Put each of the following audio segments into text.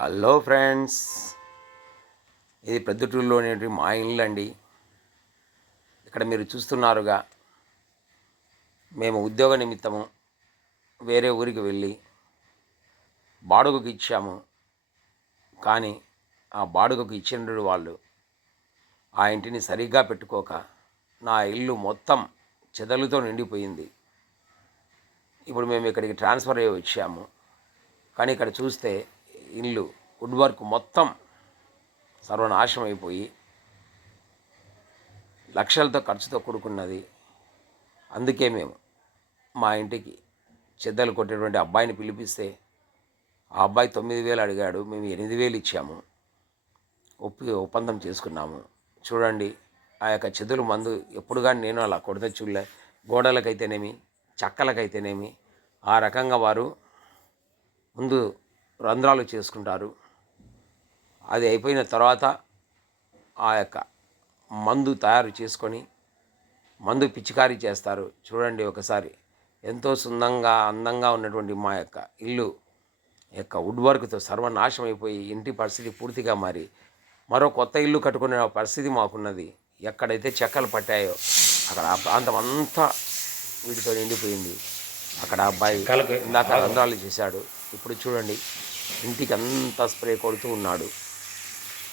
Hello friends ఇది ప్రొద్దుటూరులోని మా ఇల్లు అండి ఇక్కడ మీరు చూస్తున్నారుగా మేము ఉద్యోగ నిమిత్తము వేరే ఊరికి వెళ్ళి బాడుగకు ఇచ్చాము. కానీ ఆ బాడుగకు ఇచ్చిన వాళ్ళు ఆ ఇంటిని సరిగ్గా పెట్టుకోక నా ఇల్లు మొత్తం చెదలతో నిండిపోయింది. ఇప్పుడు మేము ఇక్కడికి ట్రాన్స్ఫర్ అయ్యి వచ్చాము. కానీ ఇక్కడ చూస్తే ఇల్లు వుడ్ వర్క్ మొత్తం సర్వనాశనం అయిపోయి లక్షలతో ఖర్చుతో కూడుకున్నది. అందుకే మేము మా ఇంటికి చెద్దలు కొట్టేటువంటి అబ్బాయిని పిలిపిస్తే ఆ అబ్బాయి తొమ్మిది వేలు అడిగాడు మేము ఎనిమిది వేలు ఇచ్చాము. ఒప్పి ఒప్పందం చేసుకున్నాము. చూడండి ఆ యొక్క చెదులు మందు ఎప్పుడు కానీ నేను అలా కొడితే చూడలే. గోడలకైతేనేమి చక్కలకైతేనేమి ఆ రకంగా వారు ముందు రంధ్రాలు చేసుకుంటారు. అది అయిపోయిన తర్వాత ఆ యొక్క మందు తయారు చేసుకొని మందు పిచికారీ చేస్తారు. చూడండి ఒకసారి. ఎంతో సుందంగా అందంగా ఉన్నటువంటి మా యొక్క ఇల్లు యొక్క వుడ్ వర్క్తో సర్వనాశనం అయిపోయి ఇంటి పరిస్థితి పూర్తిగా మారి. మరో కొత్త ఇల్లు కట్టుకునే పరిస్థితి మాకున్నది. ఎక్కడైతే చెక్కలు పట్టాయో అక్కడ ఆ ప్రాంతం అంతా వీటితో నిండిపోయింది. అక్కడ అబ్బాయి ఇందాక రంధ్రాలు చేశాడు. ఇప్పుడు చూడండి. ఇంటికి అంతా స్ప్రే కొడుతూ ఉన్నాడు.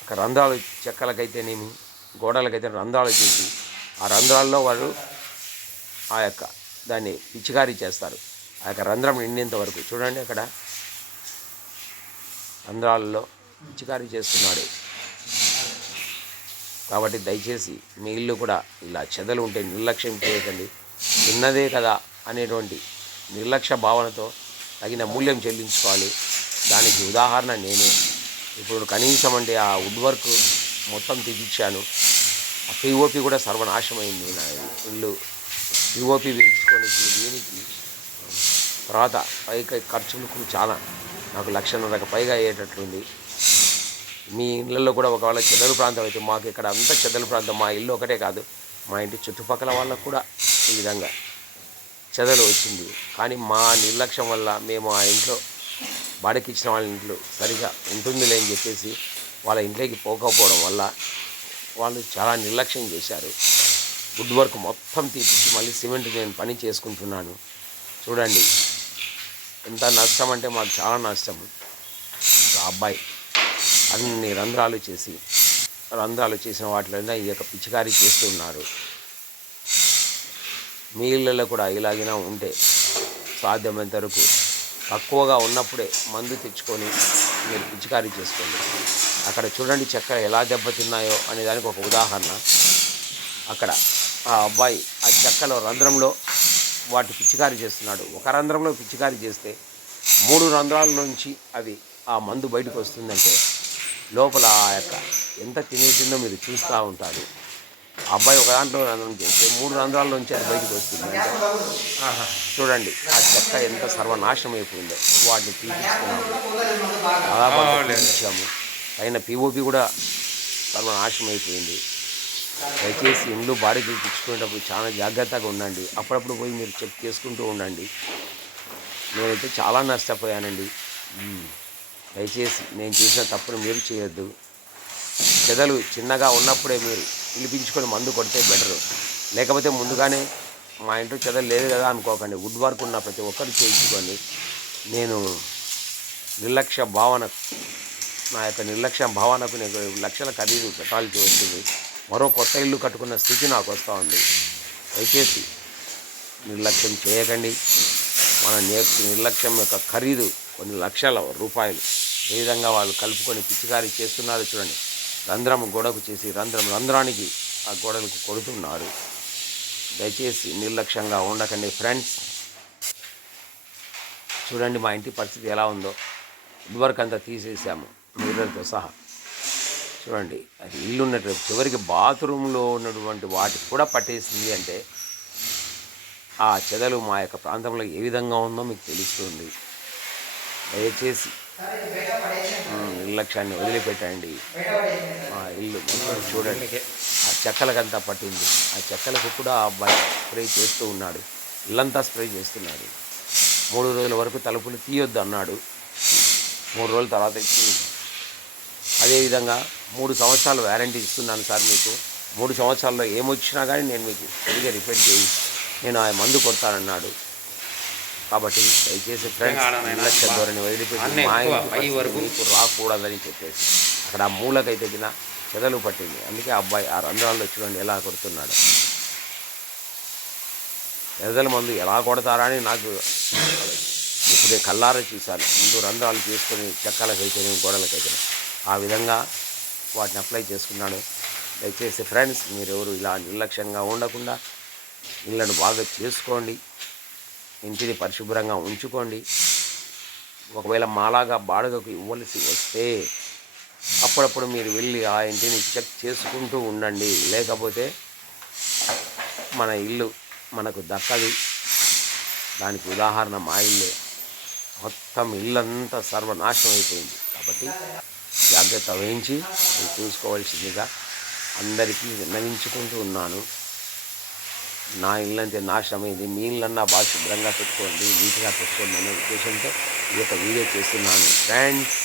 అక్కడ రంధ్రాలు చెక్కలకైతేనేమి గోడలకైతే రంధ్రాలు చేసి ఆ రంధ్రాల్లో వాడు ఆ యొక్క దాన్ని పిచికారీ చేస్తారు. ఆ యొక్క రంధ్రం నిండేంత వరకు. చూడండి అక్కడ. రంధ్రాలలో పిచికారీ చేస్తున్నాడు. కాబట్టి దయచేసి మీ ఇల్లు కూడా ఇలా చెదలు ఉంటే నిర్లక్ష్యం చేయకండి. చిన్నదే కదా అనేటువంటి నిర్లక్ష్య భావనతో తగిన మూల్యం చెల్లించుకోవాలి. దానికి ఉదాహరణ నేనే. ఇప్పుడు కనీసం అంటే ఆ వుడ్ వర్క్ మొత్తం తెచ్చిచ్చాను ఆ పిఓపి కూడా సర్వనాశమైంది నా ఇల్లు. పిఓపి వేయించుకొని దీనికి తర్వాత పైకి ఖర్చులకు చాలా నాకు లక్షన్నరకు పైగా అయ్యేటట్లుంది. మీ ఇళ్ళల్లో కూడా ఒకవేళ చెదలు ప్రాంతం అయితే మాకు ఇక్కడ అంతా చెదలు ప్రాంతం మా ఇల్లు ఒకటే కాదు. మా ఇంటి చుట్టుపక్కల వాళ్ళకు కూడా ఈ విధంగా చెదలు వచ్చింది. కానీ మా నిర్లక్ష్యం వల్ల మేము ఆ ఇంట్లో బాడికి ఇచ్చిన వాళ్ళ ఇంట్లో సరిగా ఉంటుందిలే అని చెప్పేసి వాళ్ళ ఇంట్లోకి పోకపోవడం వల్ల వాళ్ళు చాలా నిర్లక్ష్యం చేశారు. వుడ్ వర్క్ మొత్తం తీపిచ్చి మళ్ళీ సిమెంట్ నేను పని చేసుకుంటున్నాను. చూడండి ఎంత నష్టం అంటే మాకు చాలా నష్టం. ఆ అబ్బాయి అన్ని రంధ్రాలు చేసి రంధ్రాలు చేసిన వాటిలో ఈ యొక్క పిచికారీ చేస్తున్నారు మీ ఇళ్ళల్లో కూడా ఇలాగినా ఉంటే సాధ్యమైనంత వరకు తక్కువగా ఉన్నప్పుడే మందు తెచ్చుకొని మీరు పిచికారీ చేసుకోండి. అక్కడ చూడండి చెక్క ఎలా దెబ్బతిన్నాయో అనే దానికి ఒక ఉదాహరణ. అక్కడ ఆ అబ్బాయి ఆ చెక్కలో రంధ్రంలో వాటి పిచికారీ చేస్తున్నాడు. ఒక రంధ్రంలో పిచికారీ చేస్తే మూడు రంధ్రాల నుంచి అవి ఆ మందు బయటకు వస్తుందంటే లోపల ఆ యొక్క ఎంత తినేసిందో మీరు చూస్తూ ఉంటారు. అబ్బాయి ఒక దాంట్లో రంధ్రం చేస్తే మూడు రంధ్రాల నుంచి అది బయటకు వస్తుంది. చూడండి ఆ చెక్క ఎంత సర్వనాశనం అయిపోయిందో. వాటిని తీపించుకున్నాము దాదాపు తీపించాము పైన పిఓపి కూడా సర్వనాశనం అయిపోయింది. దయచేసి ఇండ్లు బాడీకి తెచ్చుకునేటప్పుడు చాలా జాగ్రత్తగా ఉండండి. అప్పుడప్పుడు పోయి మీరు చెక్ చేసుకుంటూ ఉండండి. నేనైతే చాలా నష్టపోయానండి. దయచేసి నేను చేసిన తప్పును మీరు చేయొద్దు. చెదలు చిన్నగా ఉన్నప్పుడే మీరు పిలిపించుకొని మందు కొడితే బెటరు. లేకపోతే ముందుగానే మా ఇంట్లో చదవ లేదు కదా అనుకోకండి. వుడ్ వర్క్ ఉన్న ప్రతి ఒక్కరు చేయించుకొని నేను నిర్లక్ష్య భావన నా యొక్క నిర్లక్ష్య భావనకు నేను లక్షల ఖరీదు పెట్టాల్సి వచ్చింది మరో కొత్త ఇల్లు కట్టుకున్న స్థితి నాకు వస్తూ ఉంది. దయచేసి నిర్లక్ష్యం చేయకండి. మన నే- నిర్లక్ష్యం యొక్క ఖరీదు కొన్ని లక్షల రూపాయలు. ఏ విధంగా వాళ్ళు కలుపుకొని పిచ్చికారి చేస్తున్నారు చూడండి. రంధ్రం గోడకు చేసి రంధ్రం రంధ్రానికి ఆ గోడలకు కొడుతున్నారు. దయచేసి నిర్లక్ష్యంగా ఉండకండి ఫ్రెండ్స్. చూడండి మా ఇంటి పరిస్థితి ఎలా ఉందో. ఇదివరకు అంతా తీసేసాము మిర్రర్తో సహా. చూడండి అది ఇల్లు ఉన్నట్టు చివరికి బాత్రూంలో ఉన్నటువంటి వాటికి కూడా పట్టేసింది అంటే ఆ చెదలు మా యొక్క ప్రాంతంలో ఏ విధంగా ఉందో మీకు తెలుస్తుంది. దయచేసి నిర్లక్ష్యాన్ని వదిలిపెట్టండి. ఆ ఇల్లు మొత్తం చూడండి. ఆ చెక్కలకంతా పట్టింది. ఆ చెక్కలకు కూడా ఆ అబ్బాయి స్ప్రే చేస్తూ ఉన్నాడు. ఇల్లంతా స్ప్రే చేస్తున్నాడు. మూడు రోజుల వరకు తలుపులు తీయొద్దు అన్నాడు. మూడు రోజుల తర్వాత ఇచ్చి అదేవిధంగా మూడు సంవత్సరాలు వ్యారంటీ ఇస్తున్నాను సార్ మీకు. మూడు సంవత్సరాల్లో ఏమొచ్చినా కానీ నేను మీకు సరిగా రిపేర్ చేయి. నేను ఆ మందు కొడతానన్నాడు. కాబట్టి దయచేసి ఫ్రెండ్స్ నిర్లక్ష్య ధోరణి వదిలిపెట్టి మా ఇంటి వరకు. మీకు రాకూడదని చెప్పేసి అక్కడ ఆ మూలకైతే తిన చెదలు పట్టింది. అందుకే అబ్బాయి ఆ రంధ్రాల్లో చూడండి ఎలా కొడుతున్నాడు. ఎదల మందు ఎలా కొడతారా అని నాకు ఇప్పుడే కల్లారా చూశాను. ముందు రంధ్రాలు చేసుకొని చెక్కలకైతేనే గోడలకైతే ఆ విధంగా వాటిని అప్లై చేసుకున్నాడు దయచేసి ఫ్రెండ్స్ మీరు ఎవరు ఇలా నిర్లక్ష్యంగా ఉండకుండా ఇళ్ళను బాగా చేసుకోండి. ఇంటిని పరిశుభ్రంగా ఉంచుకోండి. ఒకవేళ మాలాగా బాడుగకు ఇవ్వలసి వస్తే అప్పుడప్పుడు మీరు వెళ్ళి ఆ ఇంటిని చెక్ చేసుకుంటూ ఉండండి. లేకపోతే మన ఇల్లు మనకు దక్కదు. దానికి ఉదాహరణ మా ఇల్లే. మొత్తం ఇల్లంతా సర్వనాశనం అయిపోయింది. కాబట్టి జాగ్రత్త వహించి చూసుకోవాల్సిందిగా అందరికీ విన్నవించుకుంటూ ఉన్నాను. నా ఇల్లంతే నాశనమైంది మీ ఇల్లన్నా బాగా శుభ్రంగా పెట్టుకోండి నీట్గా పెట్టుకోండి అనే ఉద్దేశంతో ఈ యొక్క వీడియో చేస్తున్నాను. ఫ్రెండ్స్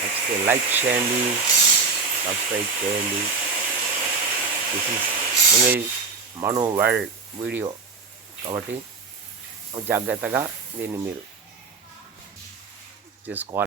నచ్చితే లైక్ చేయండి సబ్స్క్రైబ్ చేయండి. This is Mano world video కాబట్టి జాగ్రత్తగా దీన్ని మీరు చేసుకోవాలి.